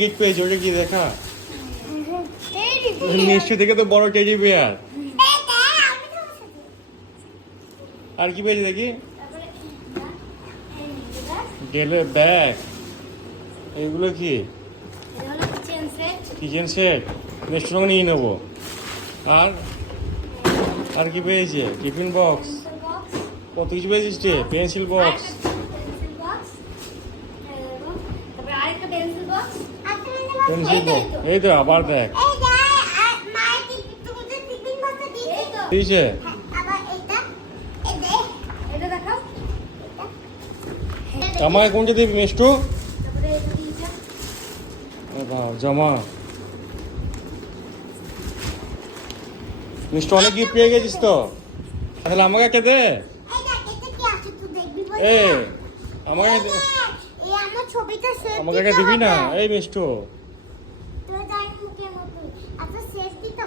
Gift পেয়েছি, ওটা কি দেখা? নিশ্চয় থেকে তো বড় টেডি বিয়ার। আর কি পেয়েছি দেখি? ডেলের ব্যাগ। এগুলো কি? Kitchen set. নেক্সট সঙ্গে নিয়ে নেবো। আর আর কি পেয়েছে? Tiffin box. কত কিছু পেয়েছিস রে? Pencil box. Pencil box. এই তো আবার দেখ দিয়েছে। আমাকে কোনটা দিবি মিষ্টু? জামা। মিষ্টু অনেক গিফট পেয়ে গেছিস তো, তাহলে আমাকে একটা দে। আমাকে আমাকে একটা দিবি না? এই মিষ্টু